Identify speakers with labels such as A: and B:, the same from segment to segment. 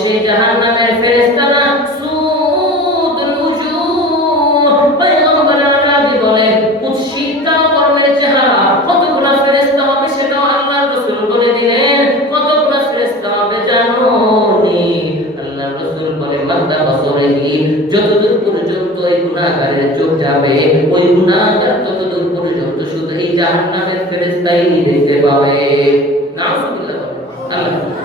A: সেই জাহান্নামের ফেরেশতারা সুদুল উজুহ পয়গম্বর আলামি বলেন উৎসিতা কর্মের চেহারা, কতগুলো ফেরেশতা হবে সেটাও আল্লাহর রাসূল বলে দিলেন। কতগুলো ফেরেশতা হবে জানো নি? আল্লাহর রাসূল বলে মাদ্দা বসরেহি যতদূর পর্যন্ত এই গুনাহগারের চোখ যাবে, ওই গুনাহগার ততদূর পর্যন্ত শুধু এই জাহান্নামের ফেরেশতাই দেখতে পাবে। নাউজুবিল্লাহ আল্লাহ।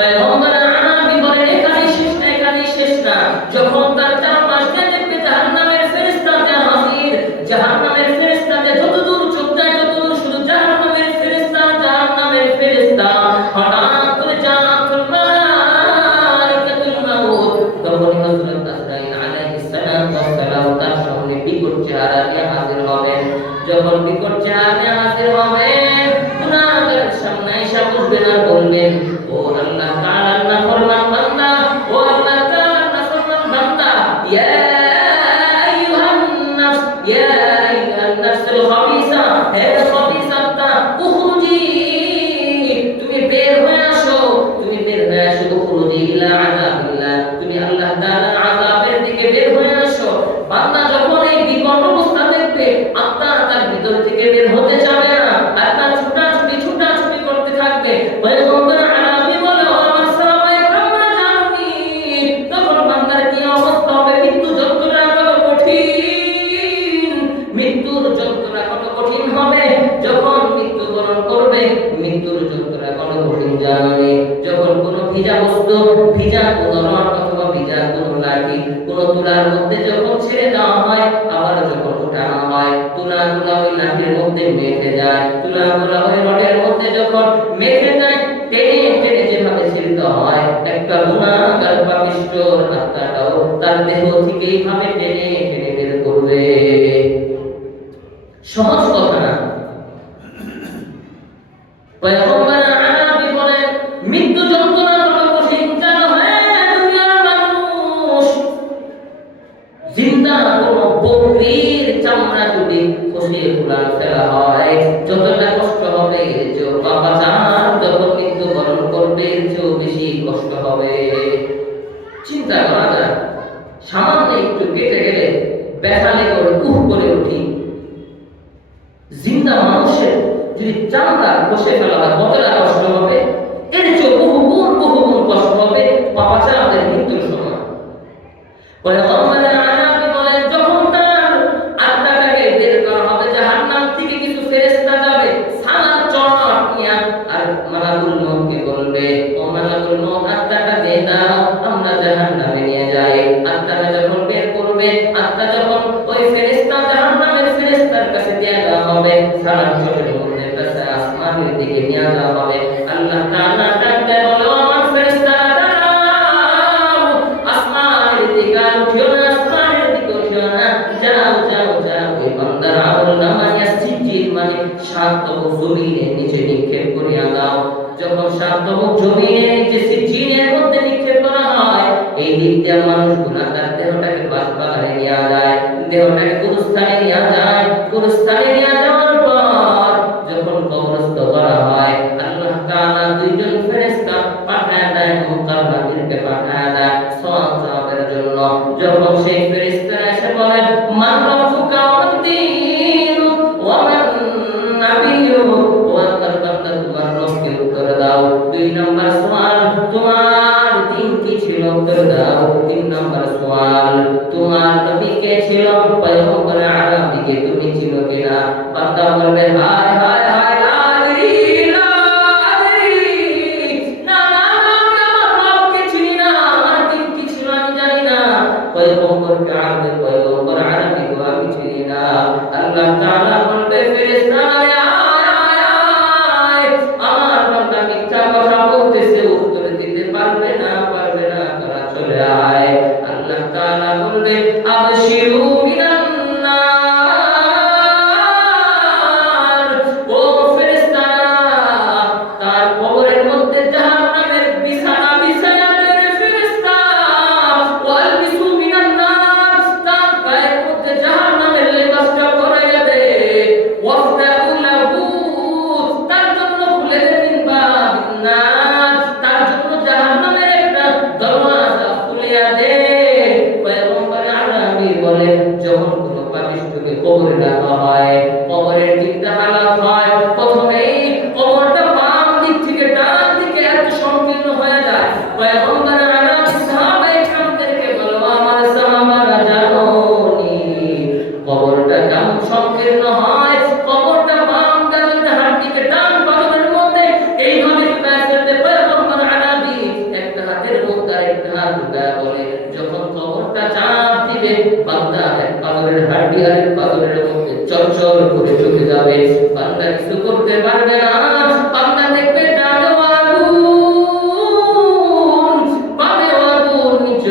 A: পয়গম্বর আরবি বলেন এখানে শেষ না এখানে শেষ না। যখন তার চারপাশ দেখবে জাহান্নামের ফেরেশতাতে হাজির, জাহান্নামের ফেরেশতাতে যতদূর চোখ যায় ততদূর শুধু জাহান্নামের ফেরেশতা জাহান্নামের ফেরেশতা। হঠাৎ করে জান্নাতুল মালাইকাতুল মাউত তখন হযরত আজরাইল আলাইহিস সালাম ওয়াসসালাম তার সামনে বিকট চেহারা নিয়ে হাজির হবেন। যখন বিকট চেহারা নিয়ে হাজির হবেন গুনাহগারের সামনে এসে বসবেন আর বলবেন যখন কোনো ভিজা বস্তু, ভিজা কোনো রড অথবা ভিজা কোনো লাঠি কোনো তুলার মধ্যে যখন ছেড়ে দেওয়া হয় আবার যখন উঠানো হয়, তুলাগুলা ওই লাঠির মধ্যে মেখে যায়, তুলাগুলা ওই রডের মধ্যে যখন মেখে যায়, টেনে টেনে যেভাবে ছিঁড়তে হয়, একটা গুণাগার পাপিষ্টর আত্মাটাও তার দেহ থেকে এইভাবে টেনে টেনে বের করবে। সহজ কথা। জিন্দা কোনো বকরির চামড়া যদি খসে ফুলান ফেলা হয়, যতটা কষ্ট হবে এর বাবা চান যখন মৃত্যুবরণ করবে চেয়েও বেশি কষ্ট হবে। চিন্তা করা যায়, সামান্য একটু কেটে গেলে ব্যথা লেগে ওরে উহ করে উঠি। জিন্দা মানুষের যদি চামড়া খসে ফেলা হয় কতটা কষ্ট হবে, এর চেয়ে দিকে নিয়ে যাওয়া হবে। আল্লাহ তাআলা ডাকতে বলে আমার ফেরেশতারা, দাঁড়াও। আসমানের দিকে উঠিও না, আসমানের দিকে উঠিও না। যাও যাও যাও। ওই বান্দার আমল নামাইয়া সিজিল মানে তবক নিচে নিক্ষেপ যখন করা হয়, এই দিক মানুষগুলা তার দেহটাকে বাসবাগানে নিয়ে যায়, দেহটাকে গুরুস্থানে নিয়ে যাওয়ার দেয় সওয়াব জবাবের জন্য। যখন সেই ফেরেশতারা এসে বলেন ওয়া মান ওয়া দাও। দুই নম্বর সওয়াল, তোমার দিন কি ছিল? উত্তর দাও। তিন নম্বর সওয়াল, তোমার নবী কে ছিল? পয়গম্বর তুমি ঢুকায় বলে, যখন কবরটা চাপ দিবে, বান্দা এক পাথরের আর এক পাথরের মধ্যে চরচর করে ঢুকে যাবে। বান্দা কিছু করতে পারবে না। বান্দা দেখবে ডালো আগুন পাবে আগুন, নিচে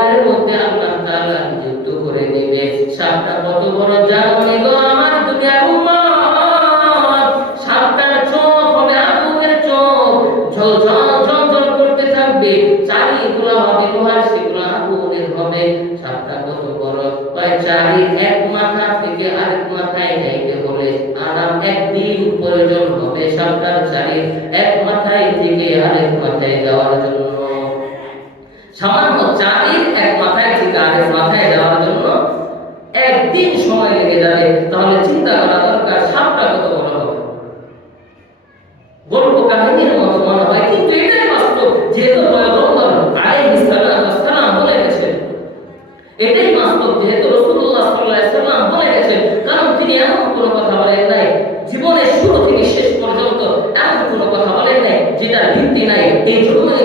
A: সাপটা কত বড়। চারি এক মাথা থেকে আরেক মাথায় যাইতে হলে আরাম একদিন প্রয়োজন হবে সাপটার চারি এক মাথায় থেকে আরেক মাথায় যাওয়ার জন্য। সামান্য চারির এক মাথায় থেকে আরেক মাথায় যাওয়ার জন্য একদিন সময় লেগে যাবে। তাহলে চিন্তা করা দরকার সাপটা কত বড় হবে? গল্প কাহিনীর মতো মনে হয়, কিন্তু এটাই বাস্তব। যেহেতু বাস্তব যেহেতু রসুল্লাহ সাল্লাম বলে গেছেন, কারণ তিনি এমন কোনো কথা বলেন নাই। জীবনের শুরু থেকে শেষ পর্যন্ত এমন কোনো কথা বলেন নাই যেটা ভিত্তি নাই। এই জন্যই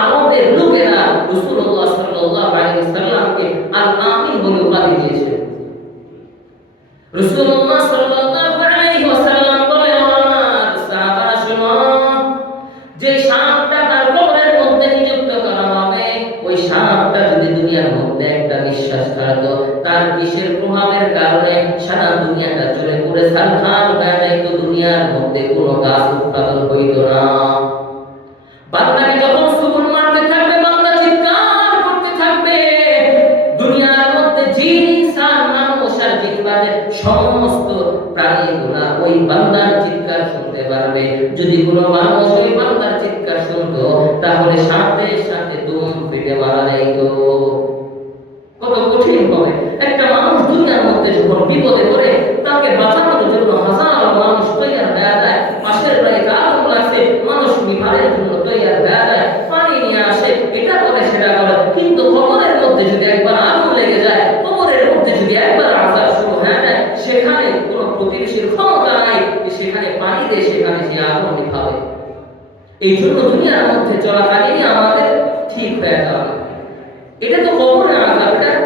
A: আরবের লোকেরা রসুল্লাহ সাল্লাহ সাল্লামকে আর আমি বলে উপাধি দিয়েছে। রসুল্লাহ সাল্লাল্লাহু এই জন্য দুনিয়ার মধ্যে চলাকালীনই আমাদের ঠিক হয়ে যাবে। এটা তো কখনো এটা